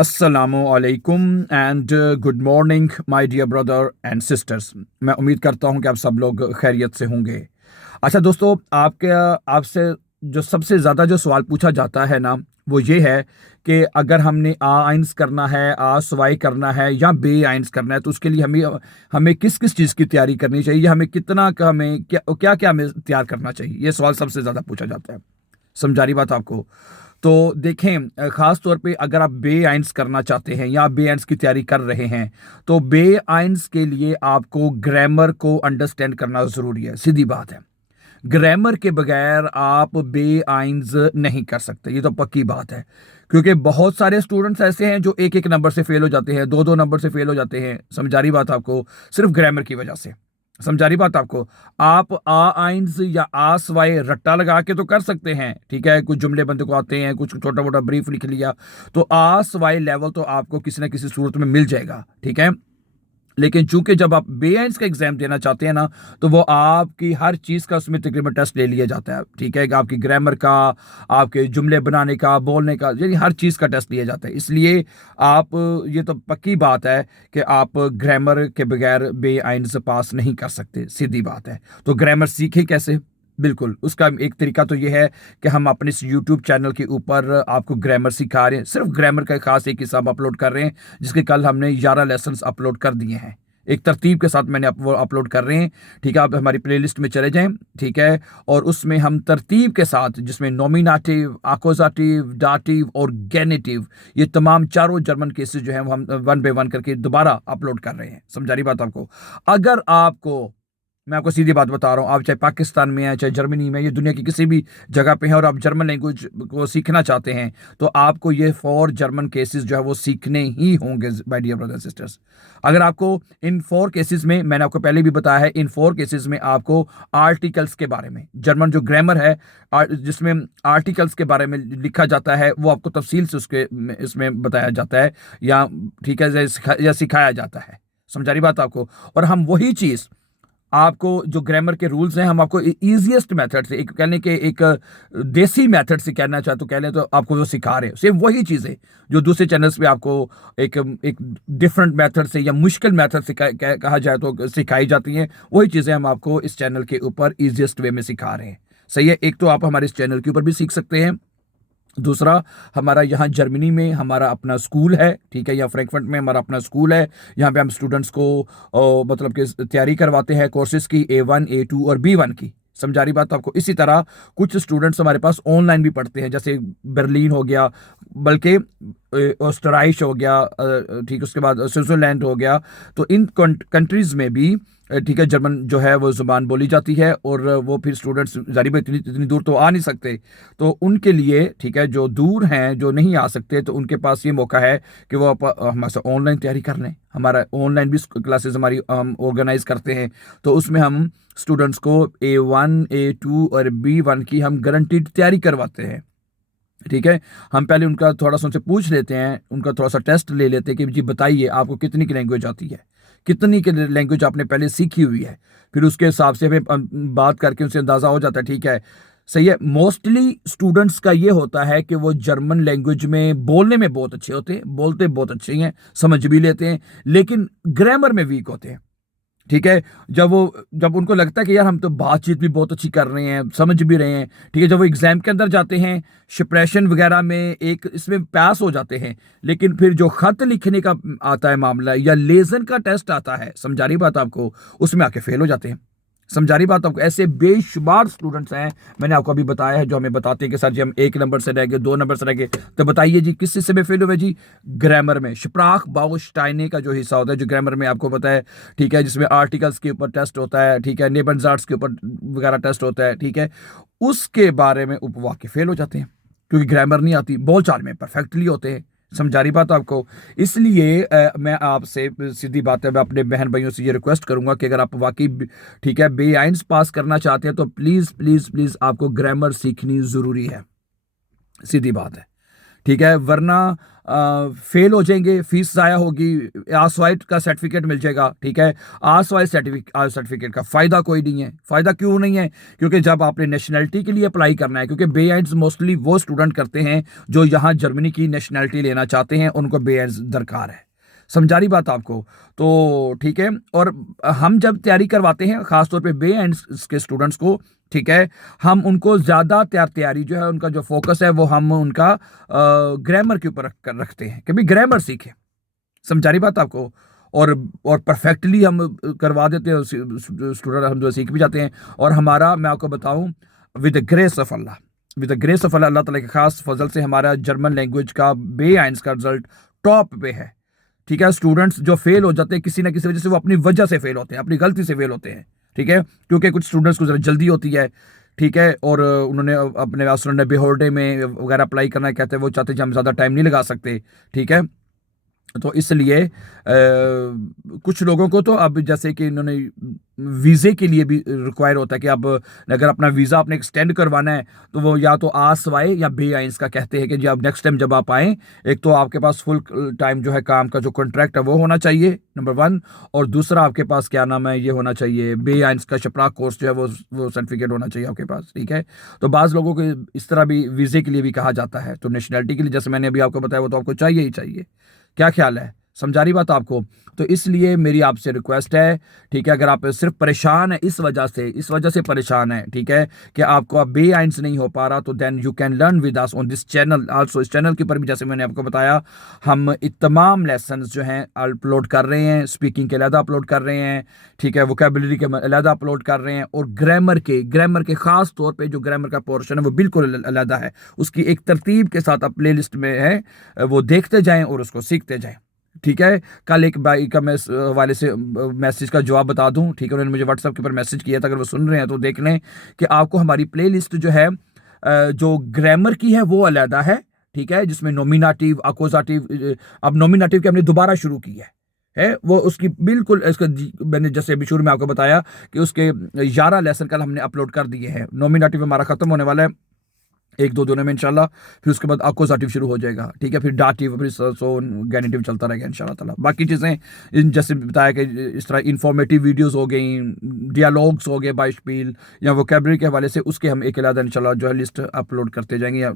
अस्सलामुअलैकुम and good morning my dear brother and sisters. मैं उम्मीद करता हूं कि आप सब लोग खैरियत से होंगे। अच्छा दोस्तों, आपके आपसे जो सबसे ज़्यादा जो सवाल पूछा जाता है ना, वो ये है कि अगर हमने आ आइंस करना है, आ सवाई करना है या बे आइंस करना है, तो उसके लिए हमें हमें किस किस चीज़ की तैयारी करनी चाहिए, हमें कितना का हमें क्या क्या क्या हमें तैयार करना चाहिए। ये सवाल सबसे ज़्यादा पूछा जाता है। समझा रही बात आपको? तो देखें, ख़ास तौर पे अगर आप बे आइंस करना चाहते हैं या बे आइंस की तैयारी कर रहे हैं, तो बे आइंस के लिए आपको ग्रामर को अंडरस्टैंड करना ज़रूरी है। सीधी बात है, ग्रामर के बगैर आप बे आइंस नहीं कर सकते, ये तो पक्की बात है। क्योंकि बहुत सारे स्टूडेंट्स ऐसे हैं जो एक एक नंबर से फेल हो जाते हैं, दो दो नंबर से फेल हो जाते हैं। समझा रही बात आपको? सिर्फ ग्रामर की वजह से। समझा रही बात आपको? आप आ आइंस या आ सवाई रट्टा लगा के तो कर सकते हैं, ठीक है, कुछ जुमले बंदे को आते हैं, कुछ छोटा मोटा ब्रीफ लिख लिया, तो आ सवाई लेवल तो आपको किसी ना किसी सूरत में मिल जाएगा, ठीक है। लेकिन चूंकि जब आप बेआइंस का एग्जाम देना चाहते हैं ना, तो वो आपकी हर चीज़ का उसमें तकरीबन टेस्ट ले लिया जाता है, ठीक है, कि आपकी ग्रामर का, आपके जुमले बनाने का, बोलने का, यानी हर चीज़ का टेस्ट लिया जाता है। इसलिए आप, ये तो पक्की बात है कि आप ग्रामर के बगैर बेआइंस पास नहीं कर सकते, सीधी बात है। तो ग्रामर सीखे कैसे? बिल्कुल, उसका एक तरीका तो ये है कि हम अपने इस यूट्यूब चैनल के ऊपर आपको ग्रामर सिखा रहे हैं। सिर्फ ग्रामर का खास एक हिस्सा हम अपलोड कर रहे हैं, जिसके कल हमने 11 लेसन्स अपलोड कर दिए हैं। एक तरतीब के साथ मैंने वो अपलोड कर रहे हैं, ठीक है। आप हमारी प्लेलिस्ट में चले जाएं, ठीक है, और उसमें हम तरतीब के साथ, जिसमें नॉमिनेटिव, आकोजाटिव, डाटिव और गेनेटिव, ये तमाम चारों जर्मन केसेस जो हैं वो हम वन बाय वन करके दोबारा अपलोड कर रहे हैं। समझा रही बात आपको? अगर आपको, मैं आपको सीधी बात बता रहा हूँ, आप चाहे पाकिस्तान में हैं, चाहे जर्मनी में, ये दुनिया की किसी भी जगह पे हैं और आप जर्मन लैंग्वेज को सीखना चाहते हैं, तो आपको ये 4 जर्मन केसेस जो है वो सीखने ही होंगे, माय डियर ब्रदर सिस्टर्स। अगर आपको इन 4 केसेस में, मैंने आपको पहले भी बताया है, इन 4 केसेस में आपको आर्टिकल्स के बारे में, जर्मन जो ग्रामर है, जिसमें आर्टिकल्स के बारे में लिखा जाता है, वो आपको तफसील से उसके इसमें बताया जाता है, या ठीक है, या सिखाया जाता है। समझा रही बात आपको? और हम वही चीज़ आपको, जो ग्रामर के रूल्स हैं, हम आपको इजीएस्ट मेथड से, एक कहने के एक देसी मेथड से कहना चाहे तो कह लें, तो आपको वो सिखा रहे हैं सेम वही चीज़ें जो दूसरे चैनल्स पे आपको एक एक डिफरेंट मेथड से या मुश्किल मेथड से कहा जाए तो सिखाई जाती हैं। वही चीज़ें हम आपको इस चैनल के ऊपर इजीएस्ट वे में सिखा रहे हैं। सही है, एक तो आप हमारे इस चैनल के ऊपर भी सीख सकते हैं। दूसरा, हमारा यहाँ जर्मनी में हमारा अपना स्कूल है, ठीक है, या फ्रैंकफर्ट में हमारा अपना स्कूल है। यहाँ पे हम स्टूडेंट्स को मतलब कि तैयारी करवाते हैं कोर्सेज की, A1 A2 और B1 की। समझा रही बात आपको? इसी तरह कुछ स्टूडेंट्स हमारे पास ऑनलाइन भी पढ़ते हैं, जैसे बर्लिन हो गया, बल्कि ऑस्ट्राइश हो गया, ठीक, उसके बाद स्विट्जरलैंड हो गया। तो इन कंट्रीज़ में भी, ठीक है, जर्मन जो है वो ज़ुबान बोली जाती है, और वो फिर स्टूडेंट्स जारी भाई इतनी इतनी दूर तो आ नहीं सकते, तो उनके लिए, ठीक है, जो दूर हैं, जो नहीं आ सकते, तो उनके पास ये मौका है कि वो हमारे ऑनलाइन तैयारी कर लें। हमारा ऑनलाइन भी क्लासेस हमारी हम ऑर्गेनाइज करते हैं, तो उसमें हम स्टूडेंट्स को A1 A2 और B1 की हम गारंटीड तैयारी करवाते हैं, ठीक है। हम पहले उनका थोड़ा सा उनसे पूछ लेते हैं, उनका थोड़ा सा टेस्ट ले लेते हैं कि जी बताइए आपको कितनी की लैंग्वेज आती है, कितनी की लैंग्वेज आपने पहले सीखी हुई है। फिर उसके हिसाब से हमें बात करके उनसे अंदाज़ा हो जाता है, ठीक है, सही है। मोस्टली स्टूडेंट्स का ये होता है कि वो जर्मन लैंग्वेज में बोलने में बहुत अच्छे होते हैं, बोलते बहुत अच्छे हैं, समझ भी लेते हैं, लेकिन ग्रामर में वीक होते हैं, ठीक है। जब उनको लगता है कि यार हम तो बातचीत भी बहुत अच्छी कर रहे हैं, समझ भी रहे हैं, ठीक है, जब वो एग्जाम के अंदर जाते हैं, शिप्रेशन वगैरह में एक इसमें पास हो जाते हैं, लेकिन फिर जो खत लिखने का आता है मामला, या लेजन का टेस्ट आता है, समझा रही बात आपको, उसमें आके फेल हो जाते हैं। समझा रही बात आपको? ऐसे बेशुमार स्टूडेंट्स हैं, मैंने आपको अभी बताया है, जो हमें बताते हैं कि सर जी हम 1 नंबर से रह गए, 2 नंबर से रह गए। तो बताइए जी किस चीज़ से में फेल हुए जी? ग्रामर में। स्प्राख बाउस्टाइने का जो हिस्सा होता है, जो ग्रामर में आपको पता है, ठीक है, जिसमें आर्टिकल्स के ऊपर टेस्ट होता है, ठीक है, नेबनजार्ड्स के ऊपर वगैरह टेस्ट होता है, ठीक है, उसके बारे में उपवा के फेल हो जाते हैं, क्योंकि ग्रामर नहीं आती, बोलचाल में परफेक्टली होते हैं। समझा रही बात आपको? इसलिए मैं आपसे सीधी बात है, मैं अपने बहन भाइयों से ये रिक्वेस्ट करूंगा कि अगर आप वाकई, ठीक है, बे आइंस पास करना चाहते हैं, तो प्लीज़ प्लीज़ प्लीज़ आपको ग्रामर सीखनी ज़रूरी है। सीधी बात है, ठीक है, वरना फेल हो जाएंगे, फीस ज़ाया होगी, आसवाइट का सर्टिफिकेट मिल जाएगा। ठीक है, आसवाइट सर्टिफिकेट का फ़ायदा कोई नहीं है। फ़ायदा क्यों नहीं है? क्योंकि जब आपने नेशनलिटी के लिए अप्लाई करना है, क्योंकि बे मोस्टली वो स्टूडेंट करते हैं जो यहाँ जर्मनी की नेशनलिटी लेना चाहते हैं, उनको बे दरकार है। समझा रही बात आपको? तो ठीक है, और हम जब तैयारी करवाते हैं ख़ासतौर पे बे के स्टूडेंट्स को, ठीक है, हम उनको ज़्यादा तैयारी जो है, उनका जो फोकस है वो हम उनका ग्रामर के ऊपर रखते हैं कि भाई ग्रामर सीखें। समझा रही बात आपको? और परफेक्टली हम करवा देते हैं, स्टूडेंट हम जो सीख भी जाते हैं। और हमारा, मैं आपको बताऊं, with the grace of Allah, with the grace of Allah, Allah ताला के खास फजल से हमारा जर्मन लैंग्वेज का बे आइंस का रिजल्ट टॉप पे है। ठीक है, स्टूडेंट्स जो फेल हो जाते हैं किसी ना किसी वजह से, वो अपनी वजह से फेल होते हैं, अपनी गलती से फेल होते हैं। ठीक है, क्योंकि कुछ स्टूडेंट्स को जरा जल्दी होती है। ठीक है, और उन्होंने अपने स्टूडेंट बेहोल्डे में वगैरह अप्लाई करना है, कहते हैं वो चाहते हैं हम ज़्यादा टाइम नहीं लगा सकते। ठीक है, तो इसलिए कुछ लोगों को तो अब जैसे कि इन्होंने वीज़े के लिए भी रिक्वायर होता है कि अब अगर अपना वीज़ा आपने एक्सटेंड करवाना है तो वो या तो आसवाए या बे आइंस का कहते हैं कि जी अब नेक्स्ट टाइम जब आप आएँ, एक तो आपके पास फुल टाइम जो है काम का जो कॉन्ट्रैक्ट है वो होना चाहिए, नंबर 1, और दूसरा आपके पास क्या नाम है, ये होना चाहिए बे आइंस का शपरा कोर्स जो है वो सर्टिफिकेट होना चाहिए आपके पास। ठीक है, तो बाज़ लोगों को इस तरह भी वीज़े के लिए भी कहा जाता है। तो नेशनलिटी के लिए जैसे मैंने अभी आपको बताया वो तो आपको चाहिए ही चाहिए। क्या ख्याल है? समझा रही बात आपको? तो इसलिए मेरी आपसे रिक्वेस्ट है, ठीक है, अगर आप सिर्फ परेशान है इस वजह से परेशान है, ठीक है, कि आपको अब बे आइंस नहीं हो पा रहा, तो then you can learn with us on this channel also. इस चैनल के ऊपर भी जैसे मैंने आपको बताया, हम तमाम लेसन्स जो हैं अपलोड कर रहे हैं, स्पीकिंग के अलहदा अपलोड कर रहे हैं, ठीक है, वोकेबलरी के अलहदा अपलोड कर रहे हैं, और ग्रामर के खास तौर पे जो ग्रामर का पोर्शन है वो बिल्कुल अलहदा है, उसकी एक तरतीब के साथ आप प्ले लिस्ट में है, वो देखते जाएं और उसको सीखते जाएं। ठीक है, कल एक भाई का मैं वाले से मैसेज का जवाब बता दूं, ठीक है, उन्होंने मुझे व्हाट्सएप के ऊपर मैसेज किया था, अगर वो सुन रहे हैं तो देख लें कि आपको हमारी प्लेलिस्ट जो है जो ग्रामर की है वो अलहदा है। ठीक है, जिसमें नॉमिनेटिव, अकोजाटिव, अब नॉमिनेटिव की हमने दोबारा शुरू की है वो उसकी बिल्कुल इसका मैंने जैसे अभी शुरू में आपको बताया कि उसके 11 लेसन कल हमने अपलोड कर दिए हैं। नॉमिनेटिव हमारा खत्म होने वाला है 1-2 दिनों में इंशाल्लाह, फिर उसके बाद अकोजाटिव शुरू हो जाएगा। ठीक है, फिर डाटिव, फिर सो गैनिटिव चलता रहेगा इंशाल्लाह ताला। बाकी चीज़ें जैसे बताया कि इस तरह इंफॉर्मेटिव वीडियोस हो गई, डियालॉग्स हो गए बाइशपील या वोकेबलरी के हवाले से, उसके हम एक अलग इंशाल्लाह जो है लिस्ट अपलोड करते जाएंगे या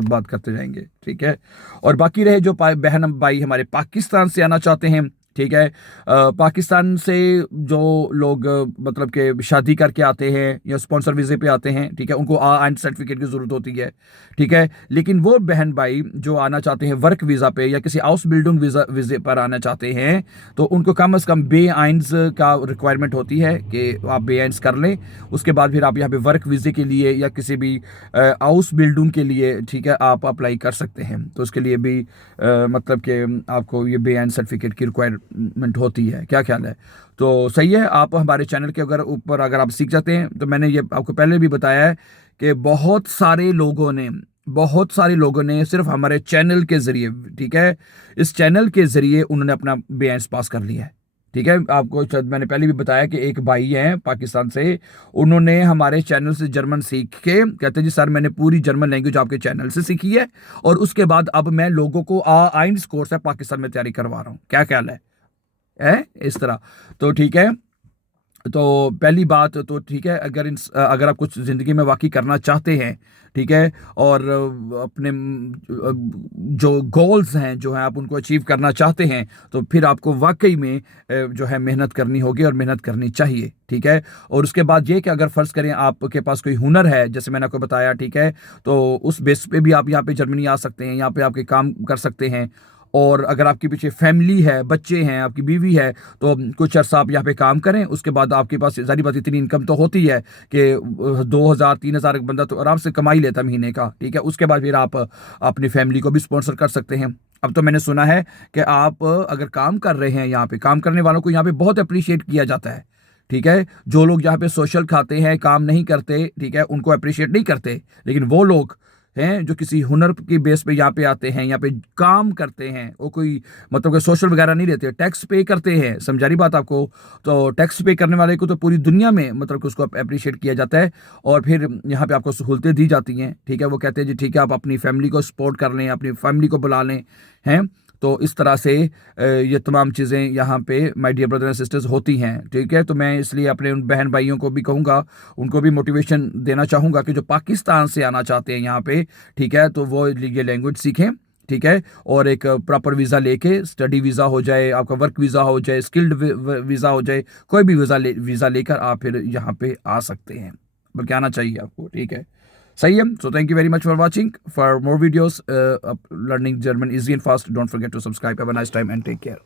बात करते जाएंगे। ठीक है, और बाकी रहे जो बहन भाई हमारे पाकिस्तान से आना चाहते हैं, ठीक है, पाकिस्तान से जो लोग मतलब कि शादी करके आते हैं या स्पॉन्सर वीज़े पे आते हैं, ठीक है, उनको आइंड सर्टिफिकेट की ज़रूरत होती है। ठीक है, लेकिन वो बहन भाई जो आना चाहते हैं वर्क वीज़ा पे या किसी हाउस बिल्डिंग वीज़े पर आना चाहते हैं, तो उनको कम से कम बे आइंस का रिक्वायरमेंट होती है कि आप बे आइंस कर लें। उसके बाद फिर आप यहाँ पे वर्क वीज़े के लिए या किसी भी हाउस बिल्डिंग के लिए, ठीक है, आप अप्लाई कर सकते हैं। तो उसके लिए भी मतलब कि आपको ये बे आइंस सर्टिफिकेट की रिक्वायरमेंट होती है। क्या ख्याल है? तो सही है, आप हमारे चैनल के ऊपर अगर आप सीख जाते हैं, तो मैंने ये आपको पहले भी बताया है कि बहुत सारे लोगों ने सिर्फ हमारे चैनल के ज़रिए, ठीक है, इस चैनल के ज़रिए उन्होंने अपना बे आइंस पास कर लिया है। ठीक है, आपको शायद मैंने पहले भी बताया कि एक भाई हैं पाकिस्तान से, उन्होंने हमारे चैनल से जर्मन सीख के कहते जी सर मैंने पूरी जर्मन लैंग्वेज आपके चैनल से सीखी है, और उसके बाद अब मैं लोगों को आइंस कोर्स है पाकिस्तान में तैयारी करवा रहा हूँ। क्या ख्याल है इस तरह? तो ठीक है, तो पहली बात तो ठीक है, अगर आप कुछ ज़िंदगी में वाकई करना चाहते हैं, ठीक है, और अपने जो गोल्स हैं जो हैं आप उनको अचीव करना चाहते हैं, तो फिर आपको वाकई में जो है मेहनत करनी होगी और मेहनत करनी चाहिए। ठीक है, और उसके बाद ये कि अगर फ़र्ज़ करें आपके पास कोई हुनर है, जैसे मैंने आपको बताया, ठीक है, तो उस बेस पे भी आप यहाँ पे जर्मनी आ सकते हैं, यहाँ पे आपके काम कर सकते हैं। और अगर आपके पीछे फैमिली है, बच्चे हैं, आपकी बीवी है, तो कुछ अर्सा आप यहाँ पे काम करें, उसके बाद आपके पास ज़ाहिर बात इतनी इनकम तो होती है कि 2,000-3,000 एक बंदा तो आराम से कमा ही लेता महीने का। ठीक है, उसके बाद फिर आप अपनी फैमिली को भी स्पॉन्सर कर सकते हैं। अब तो मैंने सुना है कि आप अगर काम कर रहे हैं यहाँ पे, काम करने वालों को यहाँ पे बहुत अप्रिशिएट किया जाता है। ठीक है, जो लोग यहाँ पे सोशल खाते हैं, काम नहीं करते, ठीक है, उनको अप्रिशिएट नहीं करते, लेकिन वो लोग हैं जो किसी हुनर की बेस पे यहाँ पे आते हैं, यहाँ पे काम करते हैं, वो कोई मतलब कि सोशल वगैरह नहीं रहते, टैक्स पे करते हैं, समझा रही बात आपको। तो टैक्स पे करने वाले को तो पूरी दुनिया में मतलब कि उसको अप्रिशिएट किया जाता है, और फिर यहाँ पे आपको सहूलतें दी जाती हैं, ठीक है। वो कहते हैं जी ठीक है, आप अपनी फैमिली को सपोर्ट कर लें, अपनी फैमिली को बुला लें, हैं। तो इस तरह से ये तमाम चीज़ें यहाँ पे my dear brother and sisters होती हैं, ठीक है। तो मैं इसलिए अपने उन बहन भाइयों को भी कहूँगा, उनको भी मोटिवेशन देना चाहूँगा कि जो पाकिस्तान से आना चाहते हैं यहाँ पे, ठीक है, तो वो ये लैंग्वेज सीखें, ठीक है। और एक प्रॉपर वीज़ा लेके, स्टडी वीज़ा हो जाए, आपका वर्क वीज़ा हो जाए, स्किल्ड वीज़ा हो जाए, कोई भी वीज़ा लेकर आप फिर यहाँ पे आ सकते हैं, बल्कि आना चाहिए आपको, ठीक है। सही है। So thank you very much for watching. For more videos learning German easy and fast, don't forget to subscribe. Have a nice time and take care.